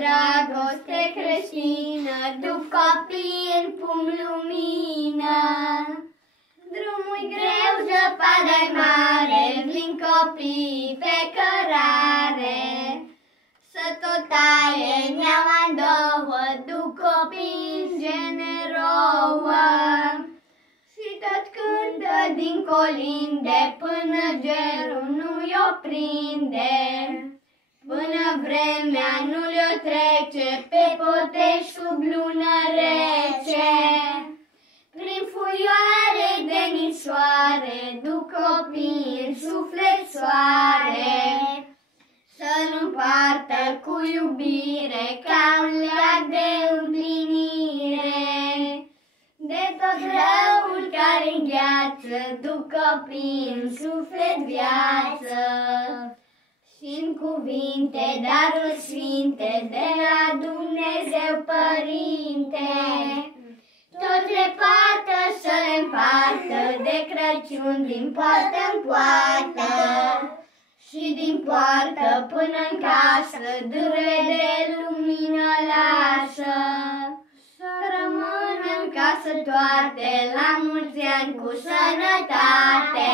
dragoste creștină, duc copii în pum lumină. Drumul greu, zăpada-i mare, vin copii pe cărare. Să tot taie neaua în două, duc copii în generouă. Și tot cântă din colinde, până gerul nu-i oprinde. Până vremea nu le-o trece, pe poteș sub lună rece. Prin fuioare de nisoare, duc copii în suflet soare. Să-l împartă cu iubire, ca un leac de împlinire. De tot răul care îngheață, duc copii în suflet viață. Și-n cuvinte, darul sfinte, de la Dumnezeu Părinte. Tot le poartă să le împartă, de Crăciun din poartă în poartă. Și din poartă până în casă, dâre de lumină lasă. Să rămână în casă toate, la mulți ani cu sănătate.